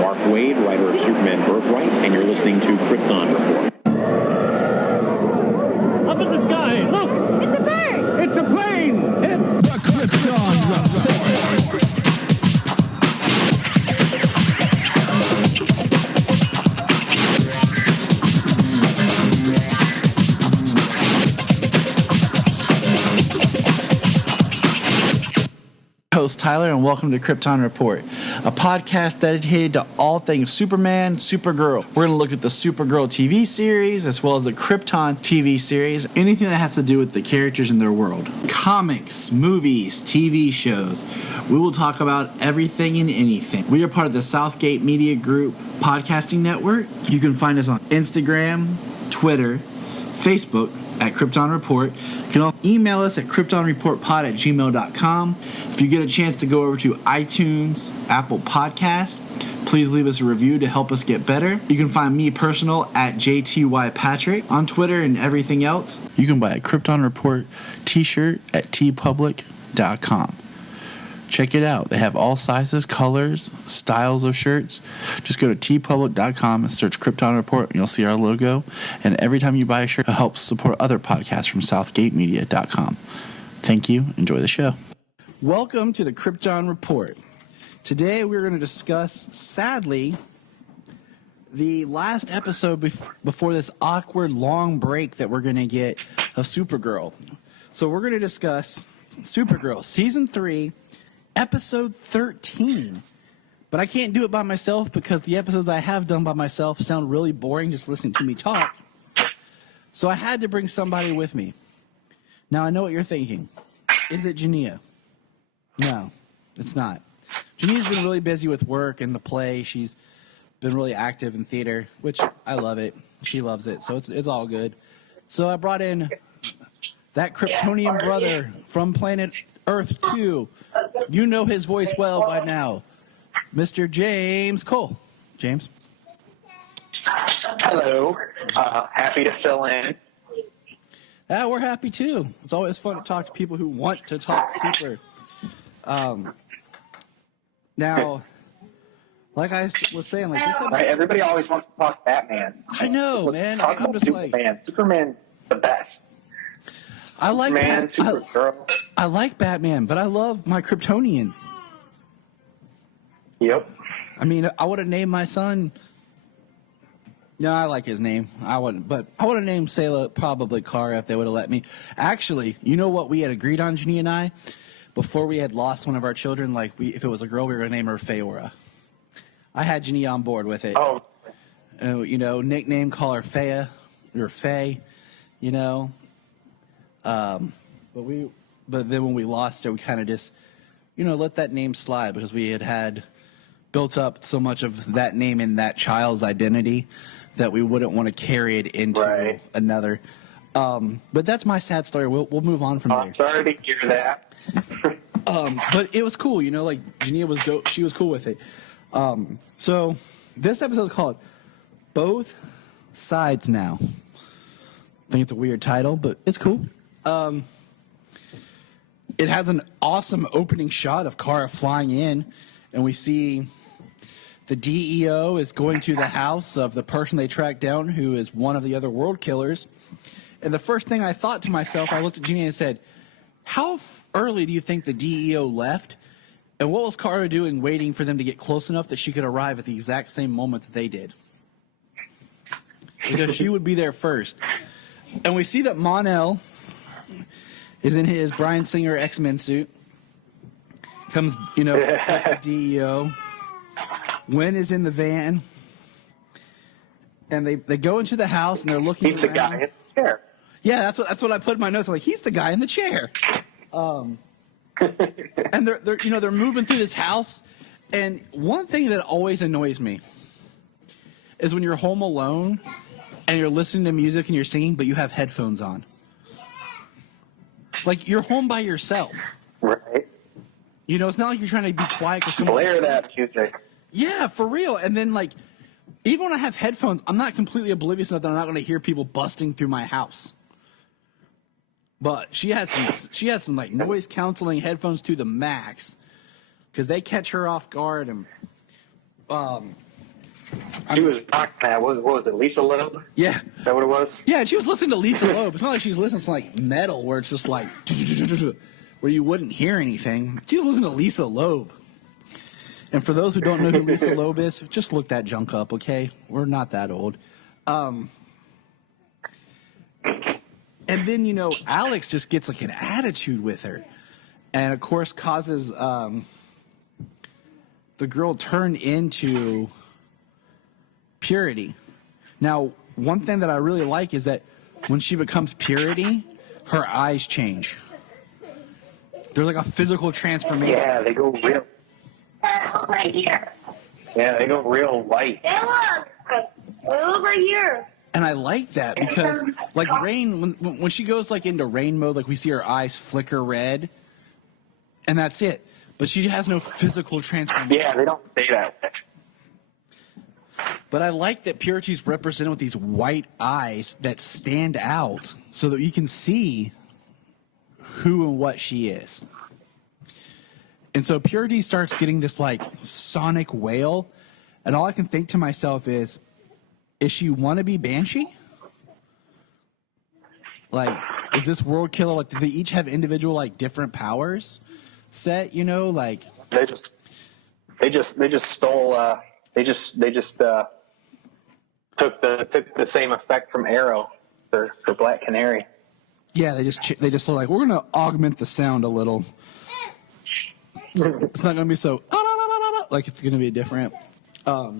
Mark Waid, writer of Superman Birthright, and you're listening to Krypton Report. Up in the sky, look! It's a bird! It's a plane! It's The Krypton Report. Host Tyler, and welcome to Krypton Report, a podcast dedicated to all things Superman, Supergirl. We're going to look at the Supergirl TV series as well as the Krypton TV series, anything that has to do with the characters in their world. Comics, movies, TV shows. We will talk about everything and anything. We are part of the Southgate Media Group podcasting network. You can find us on Instagram, Twitter, Facebook at Krypton Report. You can also email us at kryptonreportpod@gmail.com. If you get a chance to go over to iTunes, Apple Podcast, please leave us a review to help us get better. You can find me personal at JTYPatrick on Twitter and everything else. You can buy a Krypton Report t-shirt at tpublic.com. Check it out. They have all sizes, colors, styles of shirts. Just go to tpublic.com and search Krypton Report, and you'll see our logo. And every time you buy a shirt, it helps support other podcasts from southgatemedia.com. Thank you. Enjoy the show. Welcome to the Krypton Report. Today we're going to discuss, sadly, the last episode before this awkward long break that we're going to get of Supergirl. So we're going to discuss Supergirl Season 3, Episode 13. But I can't do it by myself because the episodes I have done by myself sound really boring just listening to me talk. So I had to bring somebody with me. Now I know what you're thinking. Is it Jania? No, it's not. Jania's been really busy with work and the play. She's been really active in theater, which I love it. She loves it, so it's all good. So I brought in that Kryptonian brother from planet Earth 2. You know his voice well by now. Mr. James Cole. James? Hello. Happy to fill in. Yeah, we're happy too. It's always fun to talk to people who want to talk super. Now, like I was saying, like this episode, Right, everybody always wants to talk Batman. I know, man. Talk I'm about just Superman. like, Superman's the best. I like Superman, Supergirl. I like Batman, but I love my Kryptonians. Yep. I mean, I would have named my son. No, I like his name. I wouldn't, but I would have named Sayla probably Kara if they would have let me. Actually, you know what we had agreed on, Janie and I, before we had lost one of our children. Like, if it was a girl, we were gonna name her Feora. I had Janie on board with it. Oh. You know, nickname, call her Fea or Faye. You know. But then when we lost her, we kind of just, you know, let that name slide because we had built up so much of that name in that child's identity that we wouldn't want to carry it into another. But that's my sad story. We'll move on from there. I'm sorry to hear that. But it was cool, you know, like Jania she was cool with it. So this episode is called Both Sides Now. I think it's a weird title, but it's cool. It has an awesome opening shot of Kara flying in, and we see the DEO is going to the house of the person they tracked down who is one of the other world killers. And the first thing I thought to myself, I looked at Jeannie and said, how early do you think the DEO left? And what was Kara doing waiting for them to get close enough that she could arrive at the exact same moment that they did? Because she would be there first. And we see that Mon-El is in his Bryan Singer X-Men suit. Comes, you know, the DEO. Wen is in the van. And they go into the house and they're looking He's around. the guy in the chair. Yeah, that's what I put in my notes. I'm like, he's the guy in the chair. And they're moving through this house. And one thing that always annoys me is when you're home alone and you're listening to music and you're singing, but you have headphones on. Like, you're home by yourself. Right. You know, it's not like you're trying to be quiet because someone... Blare that music. Yeah, for real. And then, like, even when I have headphones, I'm not completely oblivious enough that I'm not going to hear people busting through my house. But she had some like noise canceling headphones to the max because they catch her off guard. And She was rocking that. What was it, Lisa Loeb? Yeah. Is that what it was? Yeah, and she was listening to Lisa Loeb. It's not like she's listening to like metal where it's just like where you wouldn't hear anything. She was listening to Lisa Loeb. And for those who don't know who Lisa Loeb is, just look that junk up, okay? We're not that old. And then, you know, Alex just gets like an attitude with her. And of course causes the girl turn into Purity. Now, one thing that I really like is that when she becomes Purity, her eyes change. There's like a physical transformation. Yeah, they go real. Right here. Yeah, they go real white. Hey, look right here. And I like that because, like, Rain, when she goes like into Rain mode, like we see her eyes flicker red, and that's it. But she has no physical transformation. Yeah, they don't say that. But I like that Purity's represented with these white eyes that stand out so that you can see who and what she is. And so Purity starts getting this like sonic wail, and all I can think to myself is she wannabe Banshee? Like, is this World Killer? Like, do they each have individual like different powers set? You know, like They just stole. They just took the same effect from Arrow for Black Canary. yeah, they just like we're gonna augment the sound a little. It's not gonna be so like it's gonna be different. But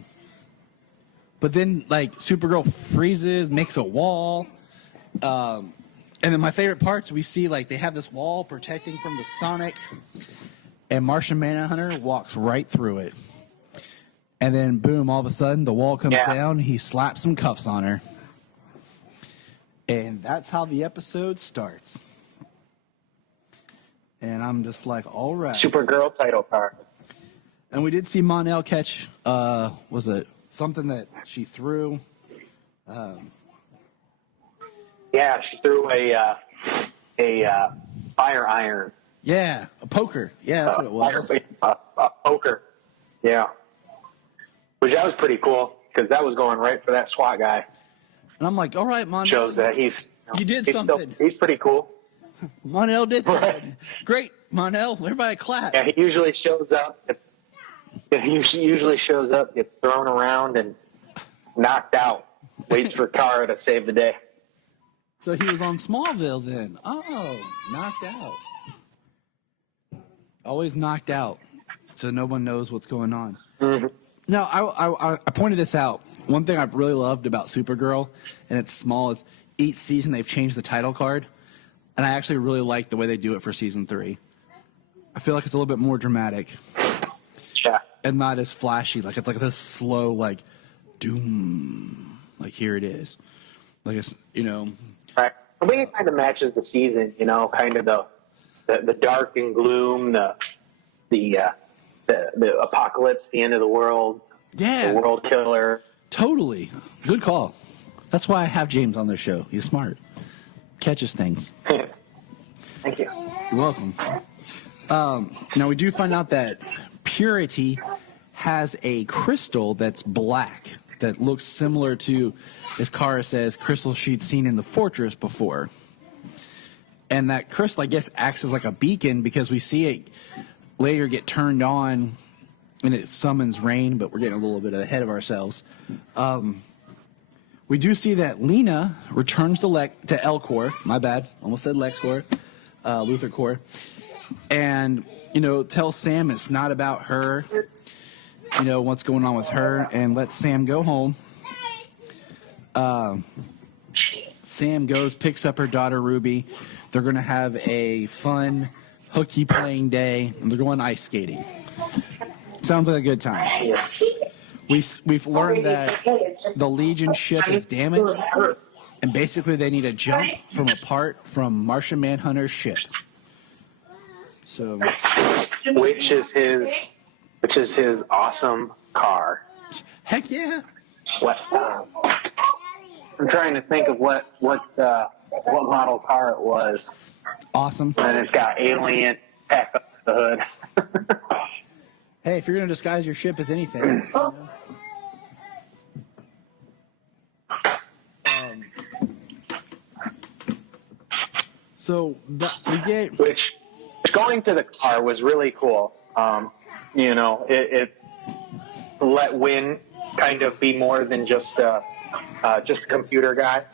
then like Supergirl freezes, makes a wall. And then my favorite parts, we see like they have this wall protecting from the Sonic, and Martian Manhunter walks right through it. And then boom, all of a sudden the wall comes down, he slaps some cuffs on her. And that's how the episode starts. And I'm just like, all right. Supergirl title card. And we did see Mon-El catch, was it something that she threw? Yeah, she threw a fire iron. Yeah, a poker. Yeah, that's what it was. A poker. Yeah. Which that was pretty cool because that was going right for that SWAT guy. And I'm like, all right, Mon-El. Shows that you did he's something. He's pretty cool. Mon-El did something. Great, Mon-El. Everybody clap. Yeah, he usually shows up. He usually shows up, gets thrown around, and knocked out. Waits for Kara to save the day. So he was on Smallville then. Oh, knocked out. Always knocked out. So no one knows what's going on. Mm-hmm. No, I pointed this out. One thing I've really loved about Supergirl, and it's small, is each season they've changed the title card. And I actually really like the way they do it for season 3. I feel like it's a little bit more dramatic. Yeah. And not as flashy. Like it's like this slow, like, doom. Like here it is. Like it's, you know. Right. I think it kind of matches the season, you know, kind of the dark and gloom, the apocalypse, the end of the world, Yeah. the world killer. Totally. Good call. That's why I have James on this show. He's smart. Catches things. Thank you. You're welcome. Now we do find out that Purity has a crystal that's black that looks similar to, as Kara says, crystals she'd seen in the fortress before. And that crystal, I guess, acts as like a beacon because we see it later get turned on and it summons rain, but we're getting a little bit ahead of ourselves. We do see that Lena returns to L-Corps. My bad. Almost said LexCorp. Luthor Corps. And, you know, tells Sam it's not about her. You know, what's going on with her. And lets Sam go home. Sam goes, picks up her daughter Ruby. They're going to have a fun hooky playing day. And they're going ice skating. Sounds like a good time. We've learned that the Legion ship is damaged, and basically they need a jump from a part from Martian Manhunter's ship. So, Which is his awesome car. heck yeah! I'm trying to think of what model car it was. Awesome. And it's got alien packed up the hood. Hey, if you're gonna disguise your ship as anything, So we get which going to the car was really cool. It let Win kind of be more than just a computer guy.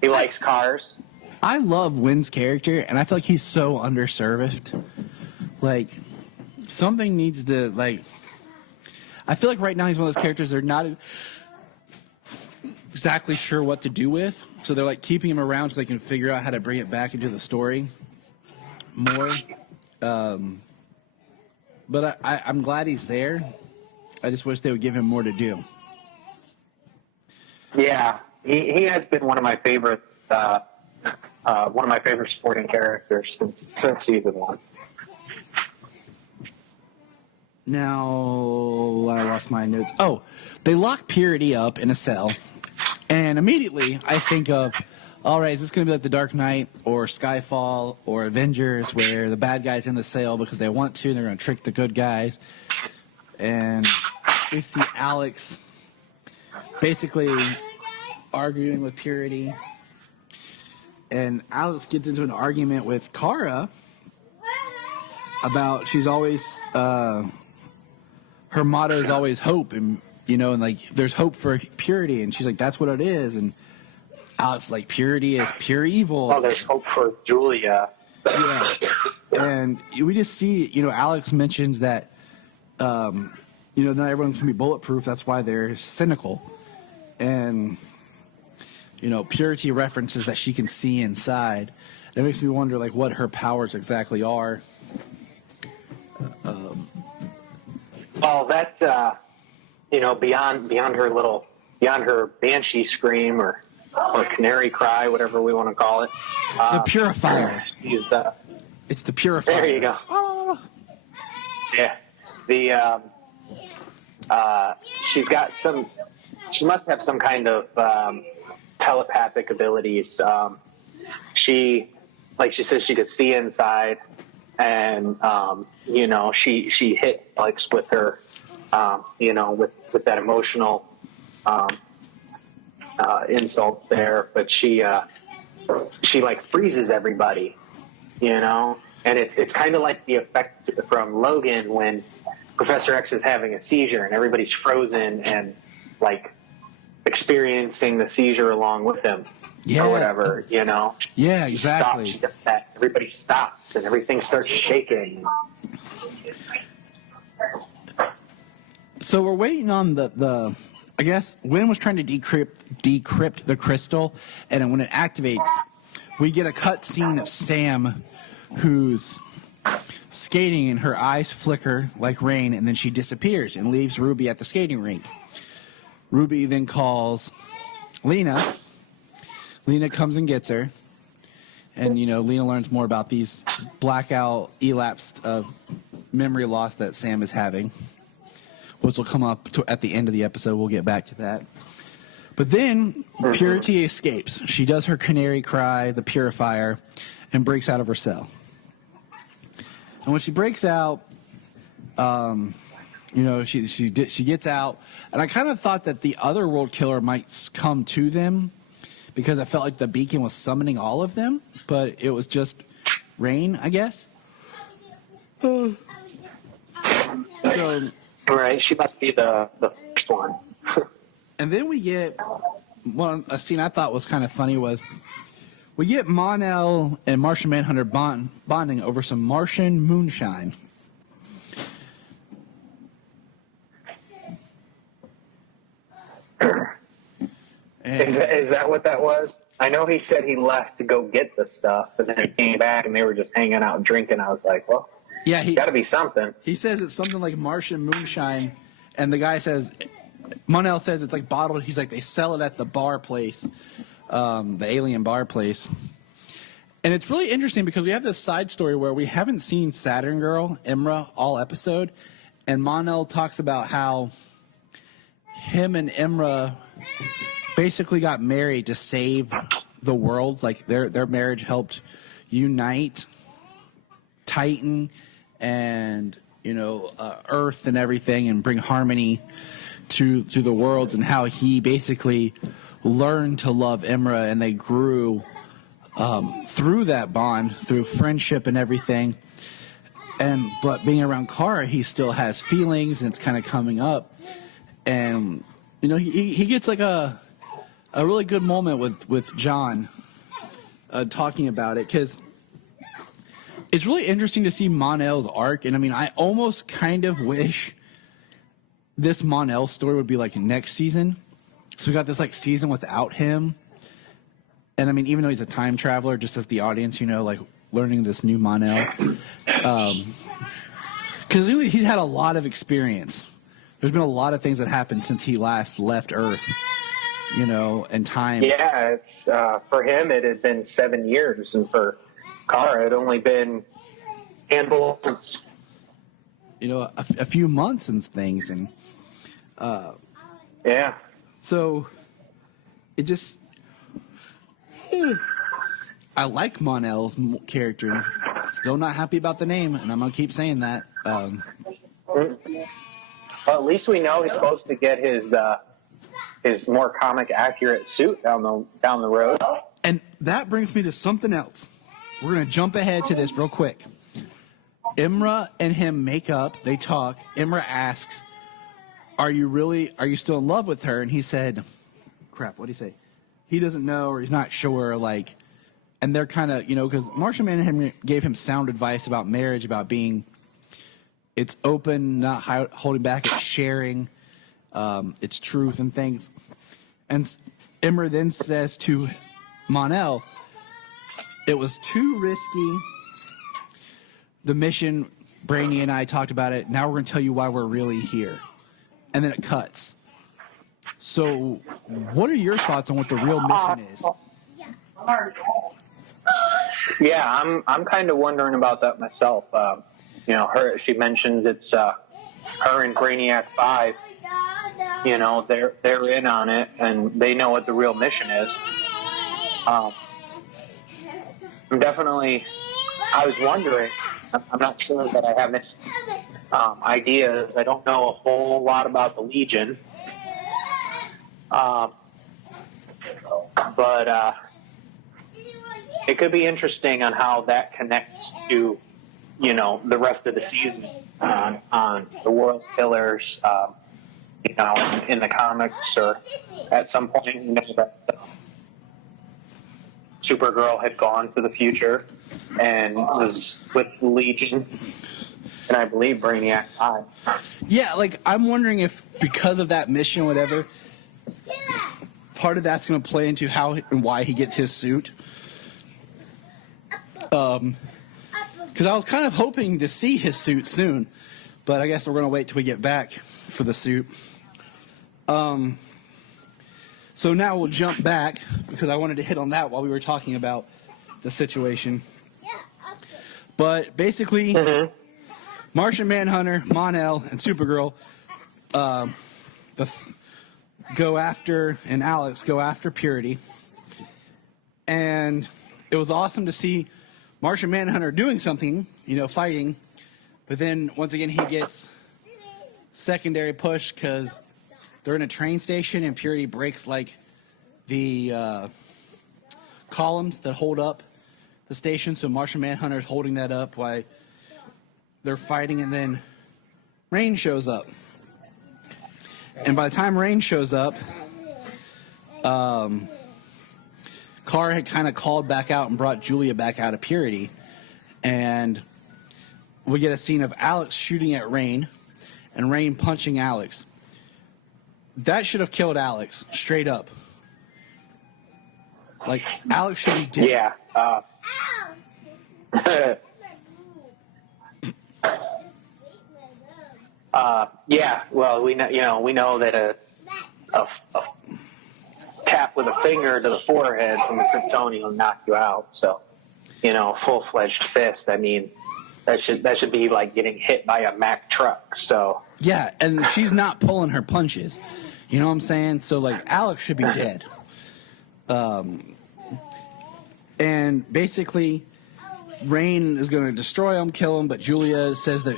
He likes cars. I love Wynn's character, and I feel like he's so underserved. Like, something needs to, like... I feel like right now he's one of those characters they're not exactly sure what to do with, so they're, like, keeping him around so they can figure out how to bring it back into the story more. But I'm glad he's there. I just wish they would give him more to do. Yeah, he has been one of my favorite sporting characters since season 1. Now I lost my notes. Oh, they lock Purity up in a cell, and immediately I think of, all right, is this going to be like The Dark Knight or Skyfall or Avengers, where the bad guys in the cell because they want to, and they're going to trick the good guys, and we see Alex basically arguing with Purity. And Alex gets into an argument with Kara about she's always her motto is always hope, and and like there's hope for Purity, and she's like, that's what it is. And Alex like, purity is pure evil. Oh, there's hope for Julia. Yeah, and we just see Alex mentions that not everyone's gonna be bulletproof. That's why they're cynical, and Purity references that she can see inside. It makes me wonder, like, what her powers exactly are. Well, that beyond her banshee scream or canary cry, whatever we want to call it. The purifier. It's the purifier. There you go. Oh. Yeah. She must have some kind of telepathic abilities. She says she could see inside, and she hit Alex with her, with that emotional insult there. But she like freezes everybody, and it's kind of like the effect from Logan when Professor X is having a seizure and everybody's frozen and like experiencing the seizure along with him, or whatever, Yeah, exactly. She does that. Everybody stops and everything starts shaking. So we're waiting on the I guess Wynn was trying to decrypt the crystal, and then when it activates, we get a cut scene of Sam who's skating and her eyes flicker like rain, and then she disappears and leaves Ruby at the skating rink. Ruby then calls Lena. Lena comes and gets her. And, Lena learns more about these blackout elapsed of memory loss that Sam is having, which will come up at the end of the episode. We'll get back to that. But then Purity escapes. She does her canary cry, the purifier, and breaks out of her cell. And when she breaks out, she gets out, and I kind of thought that the other world killer might come to them because I felt like the beacon was summoning all of them, but it was just rain, I guess. So, right, she must be the first one. And then we get a scene I thought was kind of funny was we get Mon-El and Martian Manhunter bonding over some Martian moonshine. Is that what that was? I know he said he left to go get the stuff, and then he came back and they were just hanging out and drinking. I was like, well, yeah, got to be something. He says it's something like Martian moonshine, and the guy says, Mon-El says it's like bottled. He's like, they sell it at the bar place, the alien bar place. And it's really interesting because we have this side story where we haven't seen Saturn Girl, Imra, all episode, and Mon-El talks about how him and Imra basically got married to save the world. Like their marriage helped unite Titan and Earth and everything, and bring harmony to the worlds. And how he basically learned to love Imra, and they grew through that bond, through friendship and everything. But being around Kara, he still has feelings, and it's kind of coming up. And he gets like a really good moment with John talking about it, because it's really interesting to see Mon-El's arc. And I mean, I almost kind of wish this Mon-El story would be like next season. So we got this like season without him. And I mean, even though he's a time traveler, just as the audience, like learning this new Mon-El. Because he's had a lot of experience. There's been a lot of things that happened since he last left Earth, and time. Yeah, it's for him it had been 7 years, and for Kara it had only been a handful of months. A few months and things, and yeah. So it just, I like Mon-El's character. Still not happy about the name, and I'm gonna keep saying that. Well, at least we know he's supposed to get his more comic accurate suit down the road. And that brings me to something else. We're gonna jump ahead to this real quick. Imra and him make up. They talk. Imra asks, "Are you still in love with her?" And he said, "Crap, what'd he say?" He doesn't know, or he's not sure. Like, and they're kind of, because Martian Manhunter gave him sound advice about marriage, about being. It's open, not holding back. It's sharing. It's truth and things. And Imra then says to Mon-El, "It was too risky. The mission, Brainy and I talked about it. Now we're going to tell you why we're really here." And then it cuts. So what are your thoughts on what the real mission is? Yeah, I'm kind of wondering about that myself. She mentions it's her and Brainiac 5. They're in on it, and they know what the real mission is. I was wondering. I'm not sure that I have any ideas. I don't know a whole lot about the Legion, but it could be interesting on how that connects to the rest of the season on the World Killers. In the comics, or at some point, that Supergirl had gone to the future and was with the Legion, and I believe Brainiac died. Yeah, like, I'm wondering if because of that mission, whatever, part of that's going to play into how and why he gets his suit. Because I was kind of hoping to see his suit soon, but I guess we're going to wait till we get back for the suit. So now we'll jump back, because I wanted to hit on that while we were talking about the situation. But basically, Martian Manhunter, Mon-El, and Supergirl go after, and Alex go after Purity. And it was awesome to see Martian Manhunter doing something, fighting. But then, once again, he gets secondary push because they're in a train station, and Purity breaks, like, the columns that hold up the station. So Martian Manhunter is holding that up while they're fighting, and then Rain shows up. And by the time Rain shows up, Kara had kind of called back out and brought Julia back out of Purity. And we get a scene of Alex shooting at Rain, and Rain punching Alex. That should have killed Alex, straight up. Like, Alex should be dead. Yeah. Yeah. Well, we know that a tap with a finger to the forehead from the Kryptonian will knock you out. So, full-fledged fist. I mean, that should be like getting hit by a Mack truck. So. Yeah, and she's not pulling her punches. You know what I'm saying? So, like, Alex should be dead. And basically, Rain is going to destroy him, kill him, but Julia says that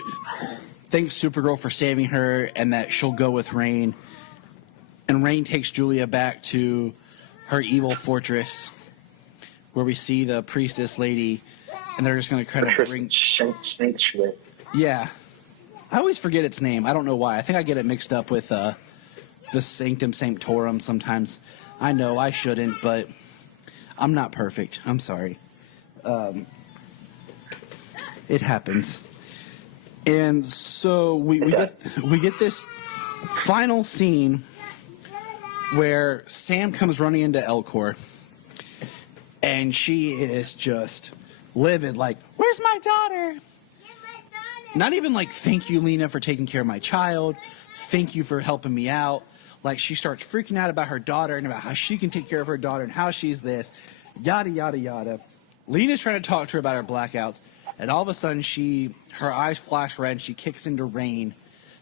thanks Supergirl for saving her and that she'll go with Rain. And Rain takes Julia back to her evil fortress. where we see the priestess lady, and they're just going to kind of bring. Yeah, I always forget its name. I don't know why. I think I get it mixed up with the Sanctum Sanctorum sometimes. I know I shouldn't, but I'm not perfect. I'm sorry. It happens. And so we get this final scene where Sam comes running into Elcor, and she is just livid, like, "Where's my daughter?" Not even like, "Thank you, Lena, for taking care of my child. Thank you for helping me out." Like, she starts freaking out about her daughter and about how she can take care of her daughter and how she's this, yada, yada, yada. Lena's trying to talk to her about her blackouts, and all of a sudden her eyes flash red, and she kicks into Rain,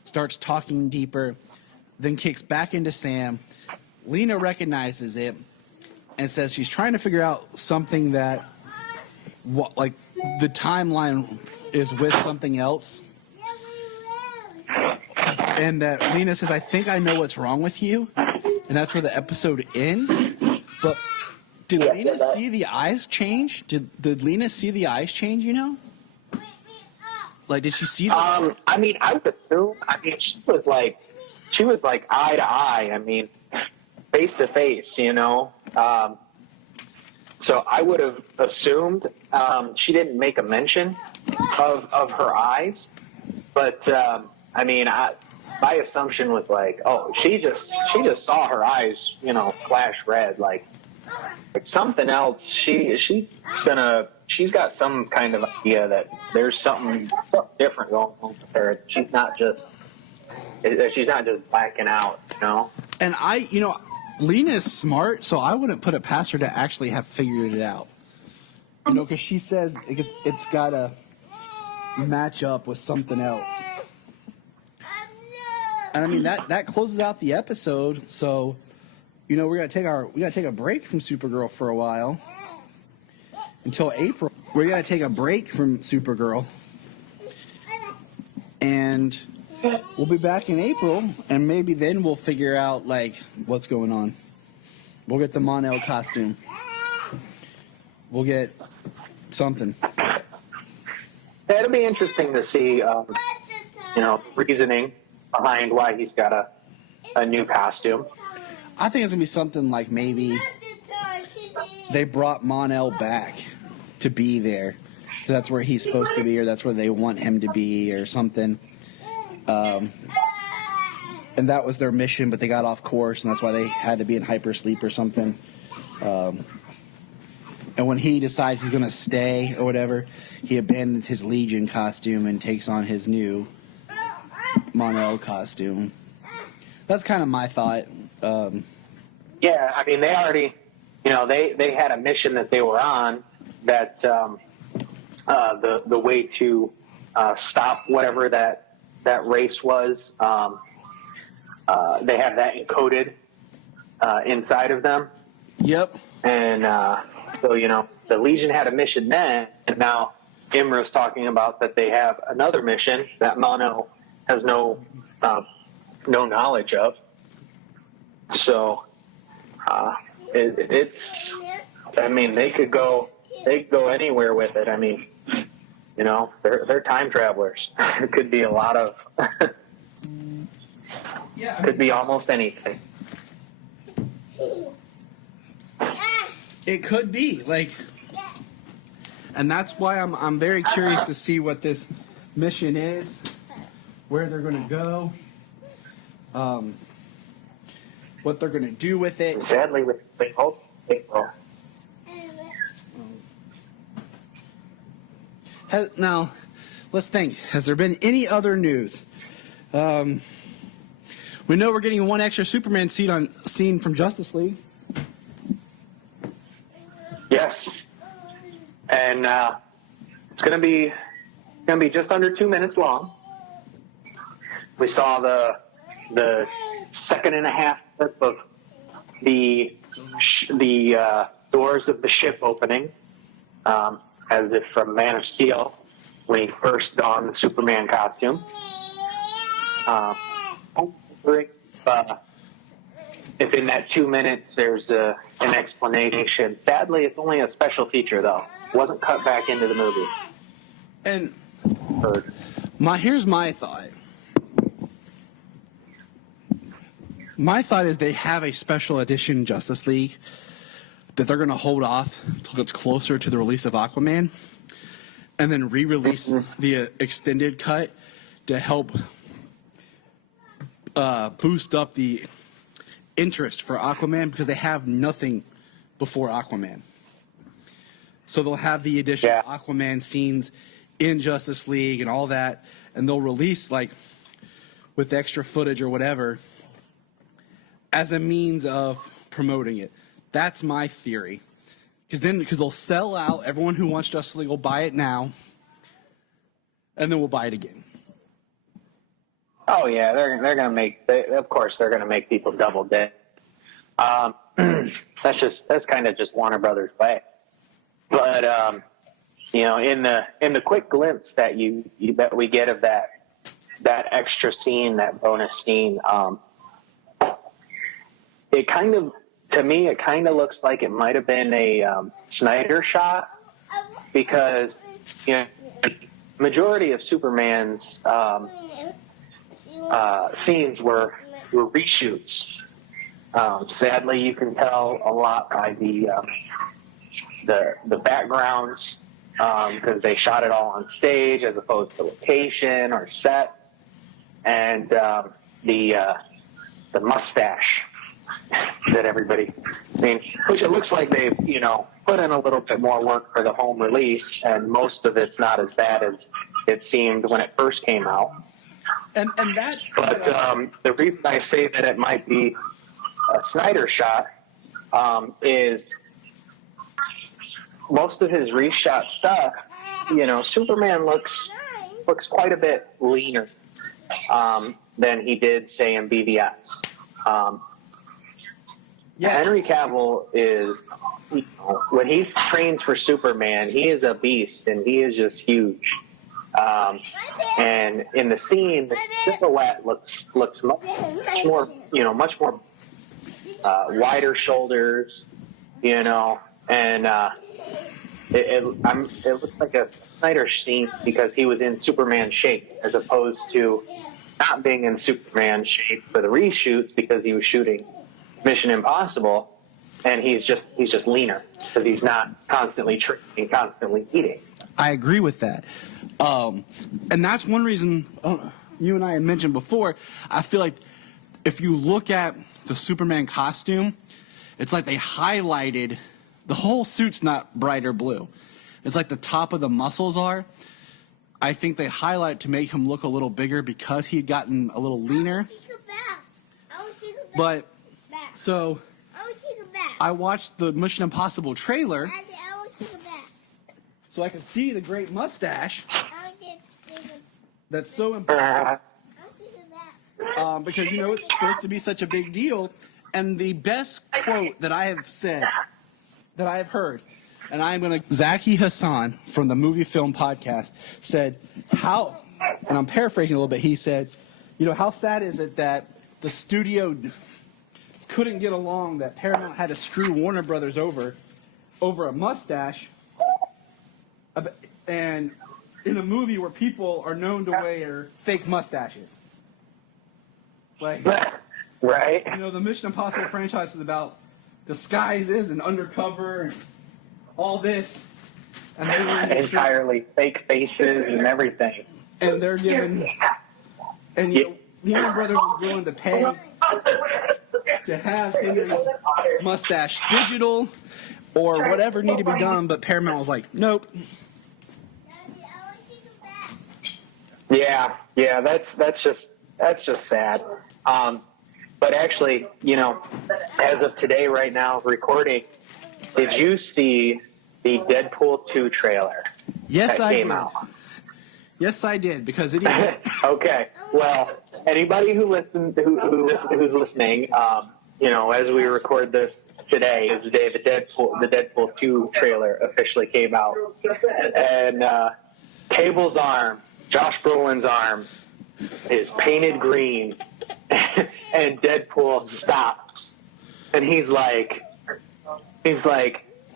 starts talking deeper, then kicks back into Sam. Lena recognizes it and says she's trying to figure out something that, like, the timeline is with something else. And that Lena says, "I think I know what's wrong with you." And that's where the episode ends. But did Lena see the eyes change? Did Lena see the eyes change, you know? Like, did she see the... I mean, I would assume, she was like eye to eye. I mean, face to face, you know? So I would have assumed she didn't make a mention of her eyes. But, I mean, my assumption was like, oh, she just saw her eyes, you know, flash red, like something else. She's got some kind of idea that there's something different going on with her. She's not just blacking out, you know. And Lena is smart, so I wouldn't put it past her to actually have figured it out. You know, because she says it's got to match up with something else. And I mean that closes out the episode. So, you know, we gotta take a break from Supergirl for a while until April. We're gonna take a break from Supergirl, and we'll be back in April, and maybe then we'll figure out like what's going on. We'll get the Mon-El costume. We'll get something. It'll be interesting to see, you know, reasoning behind why he's got a new costume. I think it's gonna be something like maybe they brought Mon-El back to be there. That's where he's supposed to be, or that's where they want him to be, or something. And that was their mission, but they got off course, and that's why they had to be in hypersleep or something. And when he decides he's going to stay or whatever, he abandons his Legion costume and takes on his new Mon-El costume. That's kind of my thought. Yeah, I mean, they already, you know, they had a mission that they were on that the way to stop whatever that race was. They have that encoded inside of them. Yep. And so, you know, the Legion had a mission then, and now Imra's talking about that they have another mission that Mono has no knowledge of. So it's, I mean, they could go anywhere with it. I mean, you know, they're time travelers. It could be a lot of, could be almost anything. It could be, like, and that's why I'm very curious to see what this mission is, where they're going to go, what they're going to do with it. Sadly, we hope they will. Now, let's think. Has there been any other news? We know we're getting one extra Superman scene from Justice League. Yes, and it's going to be just under 2 minutes long. We saw the second and a half clip of the doors of the ship opening, as if from Man of Steel when he first donned the Superman costume. if in that 2 minutes there's an explanation. Sadly, it's only a special feature, though. It wasn't cut back into the movie. And Heard. here's my thought. My thought is they have a special edition Justice League that they're going to hold off until it's closer to the release of Aquaman, and then re-release the extended cut to help boost up the interest for Aquaman, because they have nothing before Aquaman. So they'll have the additional Aquaman scenes in Justice League and all that, and they'll release like with extra footage or whatever as a means of promoting it. That's my theory. Because they'll sell out, everyone who wants Justice League will buy it now, and then we'll buy it again. Oh yeah, they're gonna make. Of course, they're gonna make people double dip. That's kind of just Warner Brothers' way. But you know, in the quick glimpse that that we get of that extra scene, that bonus scene, it kind of, to me, it kind of looks like it might have been a Snyder shot, because you know, majority of Superman's scenes were reshoots. Sadly, you can tell a lot by the backgrounds, because they shot it all on stage as opposed to location or sets, and the mustache that everybody, I mean, which it looks like they've, you know, put in a little bit more work for the home release, and most of it's not as bad as it seemed when it first came out. And that's. But the reason I say that it might be a Snyder shot is most of his reshot stuff. You know, Superman looks quite a bit leaner than he did, say, in BVS. Henry Cavill is, you know, when he trains for Superman, he is a beast, and he is just huge. And in the scene, the silhouette looks much more, you know, much more wider shoulders, you know, and it looks like a Snyder scene because he was in Superman shape, as opposed to not being in Superman shape for the reshoots because he was shooting Mission Impossible, and he's just leaner because he's not constantly training, constantly eating. I agree with that. And that's one reason you and I had mentioned before. I feel like if you look at the Superman costume, it's like they highlighted the whole suit's not brighter blue. It's like the top of the muscles are. I think they highlight to make him look a little bigger because he had gotten a little leaner. But so I watched the Mission Impossible trailer so I could see the great mustache. That's so important. Because, you know, it's supposed to be such a big deal. And the best quote that I have said, that I have heard, and I'm going to, Zaki Hassan from the Movie Film Podcast said, and I'm paraphrasing a little bit, he said, you know, how sad is it that the studio couldn't get along, that Paramount had to screw Warner Brothers over a mustache, and in a movie where people are known to wear fake mustaches. Like, right? You know, the Mission Impossible franchise is about disguises and undercover and all this, and they were entirely fake faces and everything. And they're given, and you know, Warner Brothers was willing to pay to have Henry's mustache digital or whatever needed to be done, but Paramount was like, nope. Yeah, that's just sad. But actually, you know, as of today, right now, recording, did you see the Deadpool 2 trailer? Yes, that I came did. out? Yes, I did, because it even... Okay. Well, anybody who's listening, you know, as we record this today is the day the Deadpool 2 trailer officially came out, and Cable's arm, Josh Brolin's arm, is painted green, and Deadpool stops and he's like,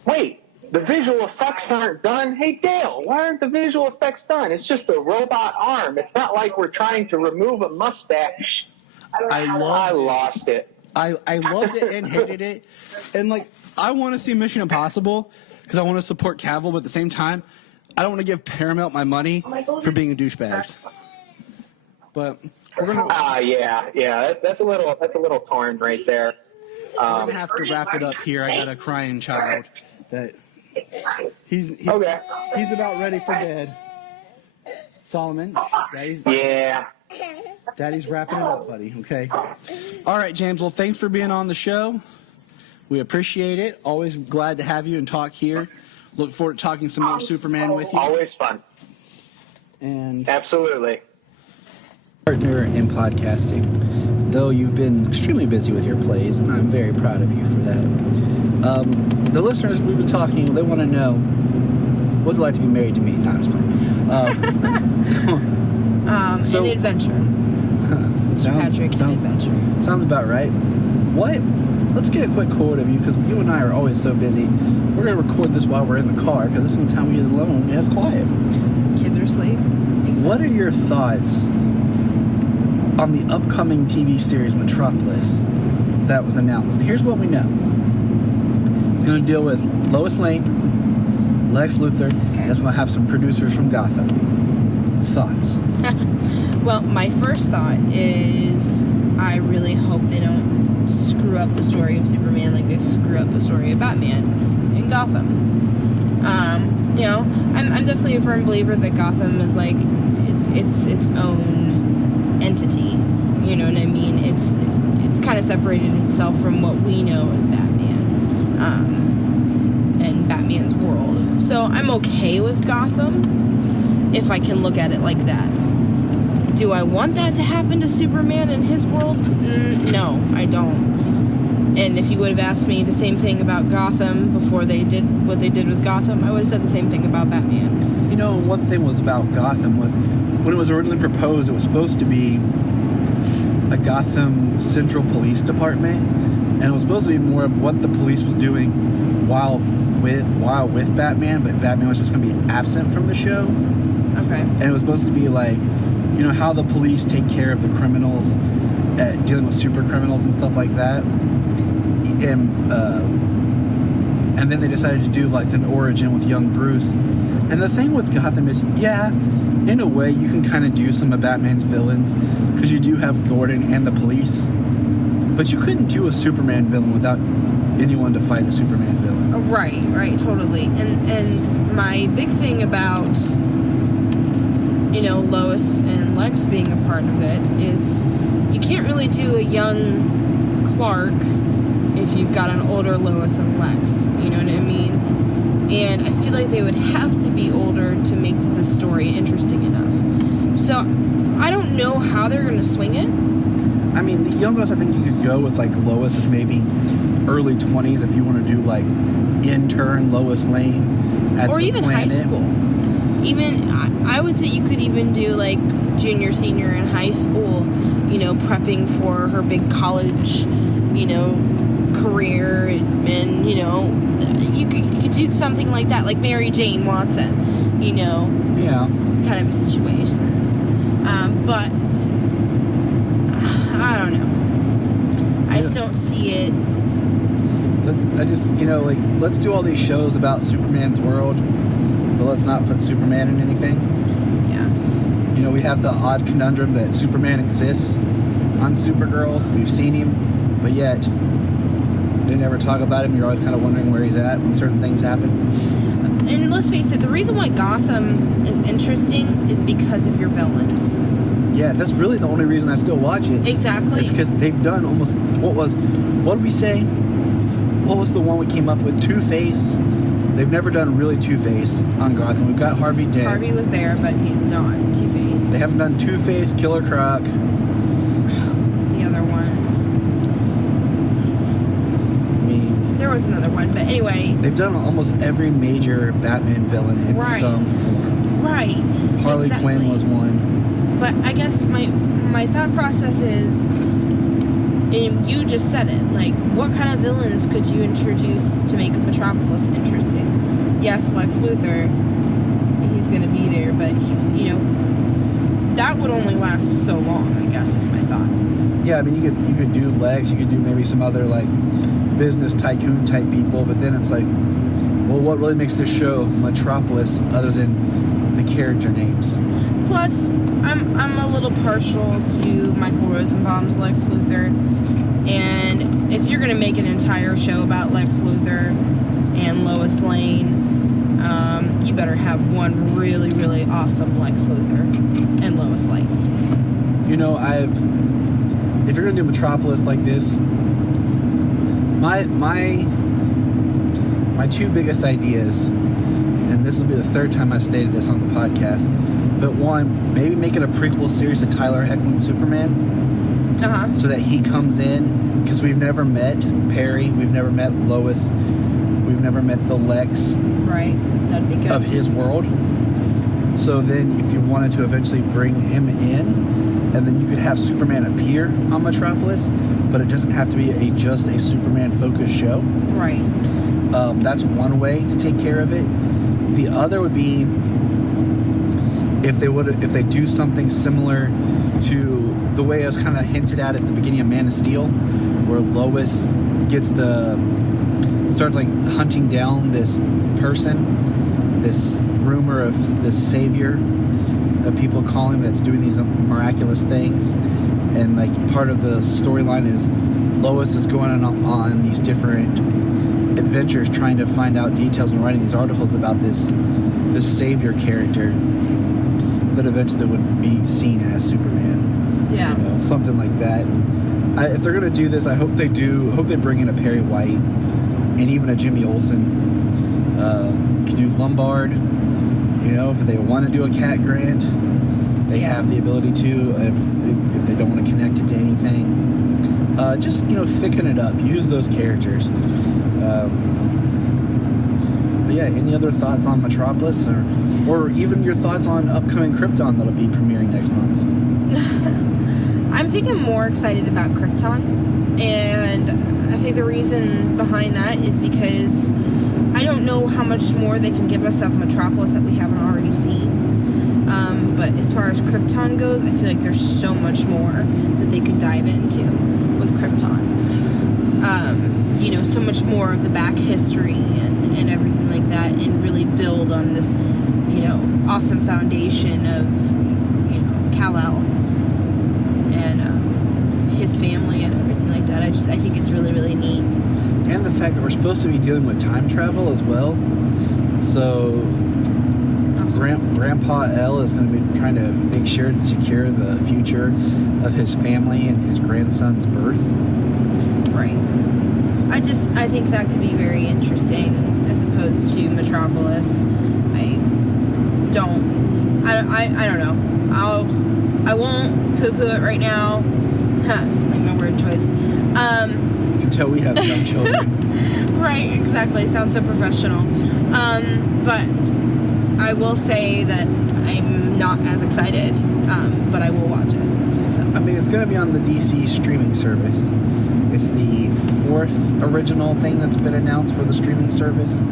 wait, the visual effects aren't done? Hey, Dale, why aren't the visual effects done? It's just a robot arm. It's not like we're trying to remove a mustache. I lost it. I loved it and hated it. And, like, I want to see Mission Impossible because I want to support Cavill, but at the same time, I don't want to give Paramount my money for being a douchebags. But we're gonna. That's a little torn right there. We're gonna have to wrap it up here. I got a crying child that he's okay. He's about ready for bed. Solomon, Daddy's wrapping it up, buddy. Okay. All right, James. Well, thanks for being on the show. We appreciate it. Always glad to have you and talk here. Look forward to talking some more Superman with you. Always fun. And absolutely. Partner in podcasting, though you've been extremely busy with your plays, and I'm very proud of you for that. The listeners, we've been talking, they want to know, what's it like to be married to me? No, I'm just playing. An adventure. Mr. Patrick, an adventure. Sounds about right. What? Let's get a quick quote of you, because you and I are always so busy. We're going to record this while we're in the car, because this is the time we get alone, and it's quiet. Kids are asleep. Makes sense. What are your thoughts on the upcoming TV series Metropolis that was announced? And here's what we know. It's going to deal with Lois Lane, Lex Luthor, and it's going to have some producers from Gotham. Thoughts? Well, my first thought is I really hope they don't screw up the story of Superman like they screw up the story of Batman in Gotham. I'm definitely a firm believer that Gotham is like its own entity. You know what I mean? It's kind of separated itself from what we know as Batman and Batman's world. So I'm okay with Gotham if I can look at it like that. Do I want that to happen to Superman in his world? No, I don't. And if you would have asked me the same thing about Gotham before they did what they did with Gotham, I would have said the same thing about Batman. You know, one thing was about Gotham was when it was originally proposed, it was supposed to be a Gotham Central Police Department, and it was supposed to be more of what the police was doing while with Batman, but Batman was just going to be absent from the show. Okay. And it was supposed to be like, you know, how the police take care of the criminals, dealing with super criminals and stuff like that. And then they decided to do like an origin with young Bruce. And the thing with Gotham is, yeah, in a way you can kind of do some of Batman's villains because you do have Gordon and the police, but you couldn't do a Superman villain without anyone to fight a Superman villain. Right, totally. And my big thing about, you know, Lois and Lex being a part of it is you can't really do a young Clark if you've got an older Lois and Lex, you know what I mean? And I feel like they would have to be older to make the story interesting enough. So I don't know how they're going to swing it. I mean, the youngest I think you could go with like Lois is maybe early 20s if you want to do like intern Lois Lane at or the even planet. high school. Even I would say you could even do like junior, senior in high school, you know, prepping for her big college, you know, career, and you know, you could do something like that, like Mary Jane Watson, you know, kind of a situation. But I don't know. I just don't see it. I just, you know, like, let's do all these shows about Superman's world, but let's not put Superman in anything. Yeah. You know, we have the odd conundrum that Superman exists on Supergirl. We've seen him, but yet they never talk about him. You're always kind of wondering where he's at when certain things happen. And let's face it, the reason why Gotham is interesting is because of your villains. Yeah, that's really the only reason I still watch it. Exactly. It's because they've done almost, what did we say? What was the one we came up with? Two-Face. They've never done really Two-Face on Gotham. We've got Harvey Dent. Harvey was there, but he's not Two-Face. They haven't done Two-Face, Killer Croc. What's the other one? I mean, there was another one, but anyway. They've done almost every major Batman villain in some form. Right. Harley Quinn was one. But I guess my thought process is, and you just said it, like, what kind of villains could you introduce to make Metropolis interesting? Yes, Lex Luthor, he's going to be there, but, that would only last so long, I guess, is my thought. Yeah, I mean, you could do Lex, you could do maybe some other, like, business tycoon type people, but then it's like, well, what really makes this show Metropolis other than the character names? Plus, I'm a little partial to Michael Rosenbaum's Lex Luthor, and if you're gonna make an entire show about Lex Luthor and Lois Lane, you better have one really, really awesome Lex Luthor and Lois Lane. If you're gonna do Metropolis like this, my two biggest ideas, and this will be the third time I've stated this on the podcast, but one, maybe make it a prequel series of Tyler heckling Superman, so that he comes in, because we've never met Perry, we've never met Lois, we've never met the Lex That'd be good. of his world. So then if you wanted to eventually bring him in, and then you could have Superman appear on Metropolis, but it doesn't have to be just a Superman focused show. Right. That's one way to take care of it. The other would be if they do something similar to the way I was kind of hinted at the beginning of Man of Steel, where Lois starts like hunting down this person, this rumor of this savior that people call him, that's doing these miraculous things, and like part of the storyline is Lois is going on these different adventures trying to find out details and writing these articles about this savior character that eventually would be seen as Superman. Yeah. Something like that. If they're gonna do this, I hope they bring in a Perry White and even a Jimmy Olsen. Could do Lombard. If they want to do a Cat Grant, they have the ability to. If they don't want to connect it to anything, just thicken it up. Use those characters. But yeah, any other thoughts on Metropolis, or even your thoughts on upcoming Krypton that'll be premiering next month? I'm thinking more excited about Krypton, and I think the reason behind that is because I don't know how much more they can give us of Metropolis that we haven't already seen. But as far as Krypton goes, I feel like there's so much more that they could dive into with Krypton. So much more of the back history and everything like that, and really build on this, awesome foundation of, Kal-El and his family and everything like that. I think it's really, really neat. And the fact that we're supposed to be dealing with time travel as well. So Grandpa L is going to be trying to make sure and secure the future of his family and his grandson's birth. Right. I think that could be very interesting as opposed to Metropolis. I don't know. I won't poo-poo it right now. Like my word choice. You can tell we have young children. Right, exactly. Sounds so professional. But I will say that I'm not as excited, but I will watch it. So. I mean, it's going to be on the DC streaming service. It's the fourth original thing that's been announced for the streaming service.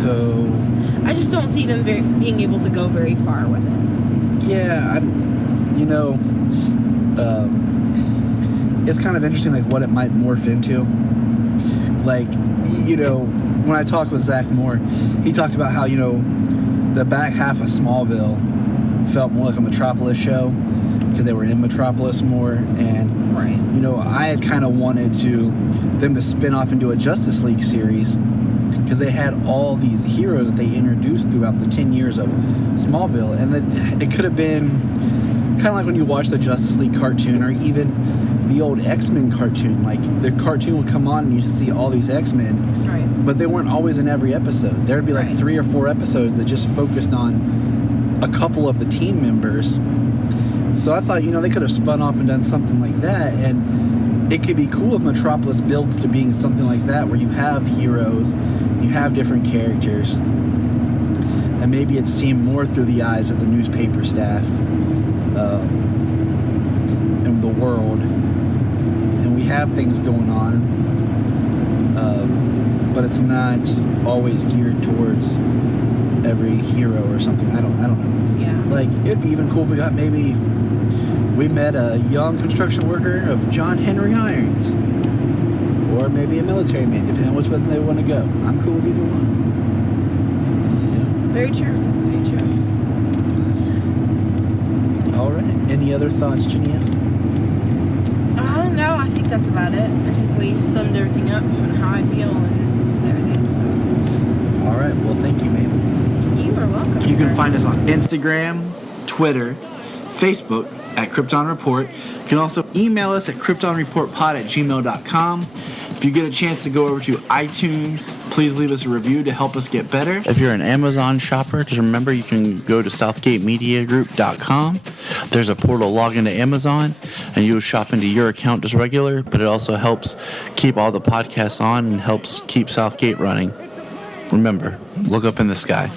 So I just don't see them being able to go very far with it. Yeah, it's kind of interesting, like, what it might morph into. Like, when I talked with Zach Moore, he talked about how, the back half of Smallville felt more like a Metropolis show because they were in Metropolis more, and I had kind of wanted them to spin off into a Justice League series because they had all these heroes that they introduced throughout the 10 years of Smallville, and it could have been kind of like when you watch the Justice League cartoon, or even the old X-Men cartoon. Like, the cartoon would come on and you'd see all these X-Men, but they weren't always in every episode. There'd be like 3 or 4 episodes that just focused on a couple of the team members. So I thought, they could have spun off and done something like that, and it could be cool if Metropolis builds to being something like that, where you have heroes, you have different characters, and maybe it's seen more through the eyes of the newspaper staff. world, and we have things going on, but it's not always geared towards every hero or something. I don't know. Yeah. Like, it'd be even cool if we met a young construction worker of John Henry Irons, or maybe a military man, depending on which way they want to go. I'm cool with either one. Very true. Very true. All right. Any other thoughts, Jania? No, I think that's about it. I think we summed everything up and how I feel and everything. So. All right. Well, thank you, ma'am. You are welcome. You can sir. find us on Instagram, Twitter, Facebook at Krypton Report. You can also email us at kryptonreportpod@gmail.com. If you get a chance to go over to iTunes, please leave us a review to help us get better. If you're an Amazon shopper, just remember you can go to southgatemediagroup.com. There's a portal, log into Amazon, and you'll shop into your account just regular, but it also helps keep all the podcasts on and helps keep Southgate running. Remember, look up in the sky.